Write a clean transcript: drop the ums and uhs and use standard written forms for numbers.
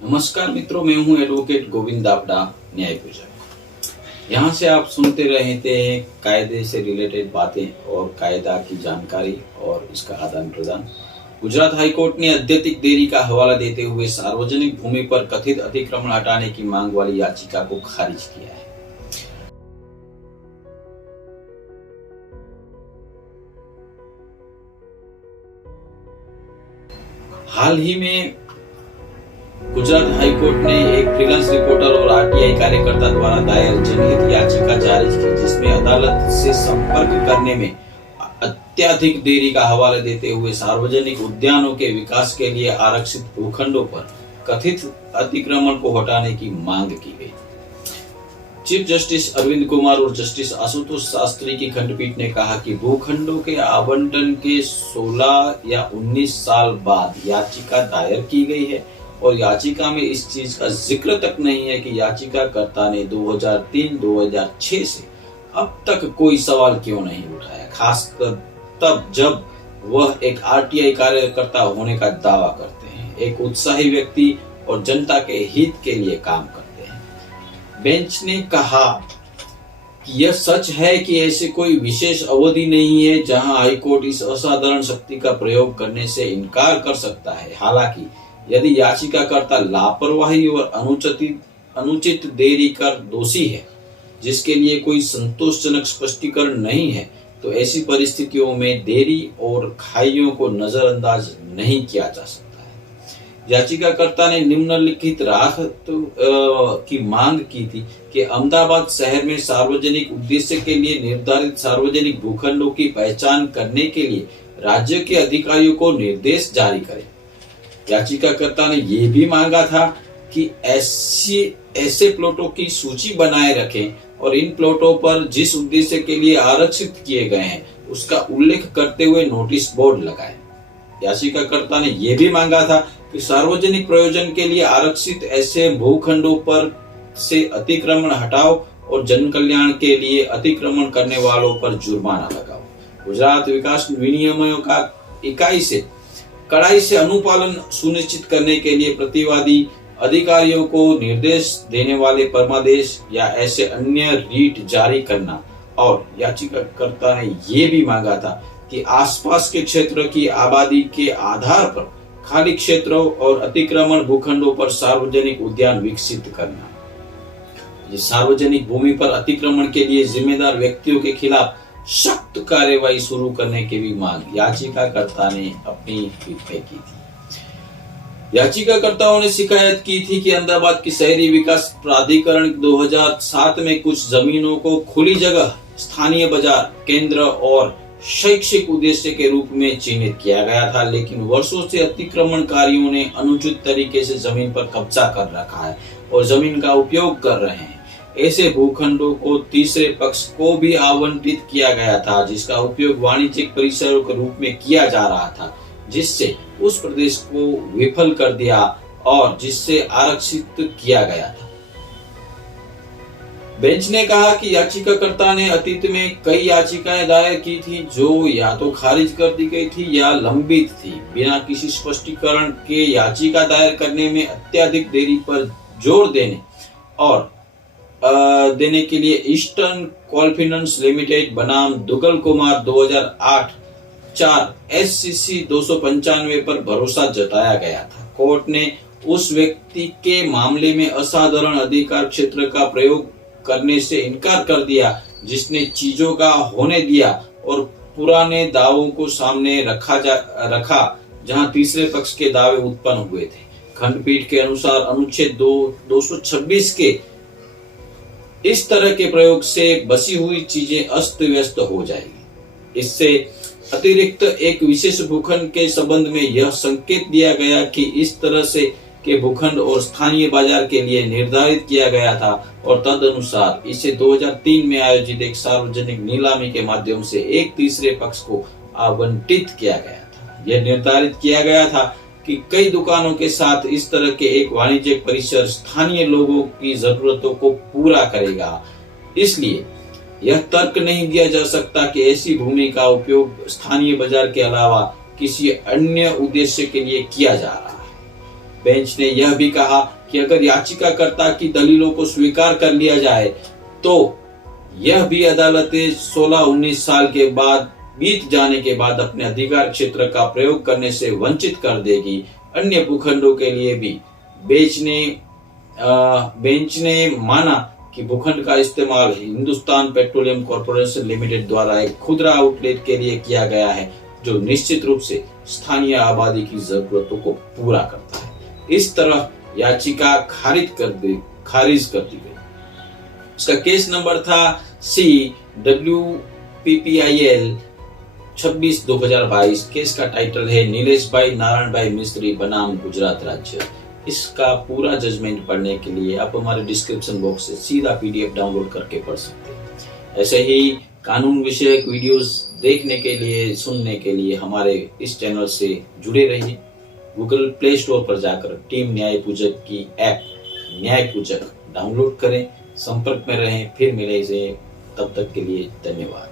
नमस्कार मित्रों, मैं हूं एडवोकेट गोविंद दापड़ा, न्याय पूजक। यहाँ से आप सुनते रहते हैं कायदे से रिलेटेड बातें और कायदा की जानकारी और इसका आदान प्रदान। गुजरात हाईकोर्ट ने अत्यधिक देरी का हवाला देते हुए सार्वजनिक भूमि पर कथित अतिक्रमण हटाने की मांग वाली याचिका को खारिज किया है। हाल ही में गुजरात हाईकोर्ट ने एक फ्रीलांस रिपोर्टर और आरटीआई कार्यकर्ता द्वारा दायर जनहित याचिका जारी की, जिसमें अदालत से संपर्क करने में अत्यधिक देरी का हवाला देते हुए सार्वजनिक उद्यानों के विकास के लिए आरक्षित भूखंडों पर कथित अतिक्रमण को हटाने की मांग की गई। चीफ जस्टिस अरविंद कुमार और जस्टिस आशुतोष शास्त्री की खंडपीठ ने कहा कि भूखंडों के आवंटन के 16 या 19 साल बाद याचिका दायर की गई है और याचिका में इस चीज का जिक्र तक नहीं है कि याचिकाकर्ता ने 2003-2006 से अब तक कोई सवाल क्यों नहीं उठाया, खासकर तब जब वह एक आरटीआई कार्यकर्ता होने का दावा करते हैं, एक उत्साही व्यक्ति और जनता के हित के लिए काम करते हैं। बेंच ने कहा कि यह सच है कि ऐसे कोई विशेष अवधि नहीं है जहां हाईकोर्ट इस असाधारण शक्ति का प्रयोग करने से इनकार कर सकता है। हालांकि यदि याचिकाकर्ता लापरवाही और अनुचित देरी कर दोषी है, जिसके लिए कोई संतोषजनक स्पष्टीकरण नहीं है, तो ऐसी परिस्थितियों में देरी और खाइयों को नजरअंदाज नहीं किया जा सकता है। याचिकाकर्ता ने निम्नलिखित राहत की मांग की थी कि अहमदाबाद शहर में सार्वजनिक उद्देश्य के लिए निर्धारित सार्वजनिक भूखंडों की पहचान करने के लिए राज्य के अधिकारियों को निर्देश जारी करें। याचिकाकर्ता ने यह भी मांगा था कि ऐसे प्लॉटों की सूची बनाए रखें और इन प्लॉटों पर जिस उद्देश्य के लिए आरक्षित किए गए हैं उसका उल्लेख करते हुए नोटिस बोर्ड लगाएं। याचिकाकर्ता ने यह भी मांगा था कि सार्वजनिक प्रयोजन के लिए आरक्षित ऐसे भूखंडों पर से अतिक्रमण हटाओ और जन कल्याण के लिए अतिक्रमण करने वालों पर जुर्माना लगाओ। गुजरात विकास विनियमों का इकाई से कड़ाई से अनुपालन सुनिश्चित करने के लिए प्रतिवादी अधिकारियों को निर्देश देने वाले परमादेश या ऐसे अन्य रीट जारी करना। और याचिकाकर्ता ने यह भी मांगा था कि आसपास के क्षेत्र की आबादी के आधार पर खाली क्षेत्रों और अतिक्रमण भूखंडों पर सार्वजनिक उद्यान विकसित करना। ये सार्वजनिक भूमि पर अतिक्रमण के लिए जिम्मेदार व्यक्तियों के खिलाफ सख्त कार्यवाही शुरू करने की भी मांग याचिकाकर्ता ने अपनी पीठ में की थी। याचिकाकर्ताओं ने शिकायत की थी कि अहमदाबाद की शहरी विकास प्राधिकरण 2007 में कुछ जमीनों को खुली जगह, स्थानीय बाजार, केंद्र और शैक्षिक उद्देश्य के रूप में चिन्हित किया गया था, लेकिन वर्षों से अतिक्रमणकारियों ने अनुचित तरीके से जमीन पर कब्जा कर रखा है और जमीन का उपयोग कर रहे हैं। ऐसे भूखंडों को तीसरे पक्ष को भी आवंटित किया गया था, जिसका उपयोग वाणिज्यिक परिसरों के रूप में किया जा रहा था, जिससे उस प्रदेश को विफल कर दिया और जिससे आरक्षित किया गया था। बेंच ने कहा कि याचिकाकर्ता ने अतीत में कई याचिकाएं दायर की थी जो या तो खारिज कर दी गई थी या लंबित थी। बिना किसी स्पष्टीकरण के याचिका दायर करने में अत्यधिक देरी पर जोर देने के लिए ईस्टर्न कोलफिनेंस लिमिटेड बनाम दुगल कुमार 2008-4 SCC 295 पर भरोसा जताया गया था। कोर्ट ने उस व्यक्ति के मामले में असाधारण अधिकार क्षेत्र का प्रयोग करने से इनकार कर दिया जिसने चीजों का होने दिया और पुराने दावों को सामने रखा जहां तीसरे पक्ष के दावे उत्पन्न हुए थे। खंडपीठ के अनुसार अनुच्छेद 226 के इस तरह के प्रयोग से बसी हुई चीजें अस्त व्यस्त हो जाएगी। इससे अतिरिक्त एक विशेष भूखंड के संबंध में यह संकेत दिया गया कि इस तरह से के भूखंड और स्थानीय बाजार के लिए निर्धारित किया गया था और तदनुसार इसे 2003 में आयोजित एक सार्वजनिक नीलामी के माध्यम से एक तीसरे पक्ष को आवंटित किया गया था। यह निर्धारित किया गया था कि कई दुकानों के साथ इस तरह के एक वाणिज्यिक परिसर स्थानीय लोगों की जरूरतों को पूरा करेगा। इसलिए यह तर्क नहीं दिया जा सकता कि ऐसी भूमि का उपयोग स्थानीय बाजार के अलावा किसी अन्य उद्देश्य के लिए किया जा रहा है। बेंच ने यह भी कहा कि अगर याचिकाकर्ता की दलीलों को स्वीकार कर लिया जाए तो यह भी अदालतें 16-19 साल के बाद बीत जाने के बाद अपने अधिकार क्षेत्र का प्रयोग करने से वंचित कर देगी। अन्य भूखंडों के लिए भी बेंच ने माना कि भूखंड का इस्तेमाल हिंदुस्तान पेट्रोलियम कॉर्पोरेशन लिमिटेड द्वारा एक खुदरा आउटलेट के लिए किया गया है, जो निश्चित रूप से स्थानीय आबादी की जरूरतों को पूरा करता है। इस तरह याचिका खारिज कर दी गई। इसका केस नंबर था CWPPIL 26/2022। केस का टाइटल है नीलेश भाई नारायण भाई मिस्त्री बनाम गुजरात राज्य। इसका पूरा जजमेंट पढ़ने के लिए आप हमारे डिस्क्रिप्शन बॉक्स से सीधा PDF डाउनलोड करके पढ़ सकते हैं। ऐसे ही कानून विषयक वीडियोस देखने के लिए, सुनने के लिए हमारे इस चैनल से जुड़े रहिए। गूगल प्ले स्टोर पर जाकर टीम न्याय पूजक की ऐप न्याय पूजक डाउनलोड करें, संपर्क में रहें, फिर मिलेंगे। तब तक के लिए धन्यवाद।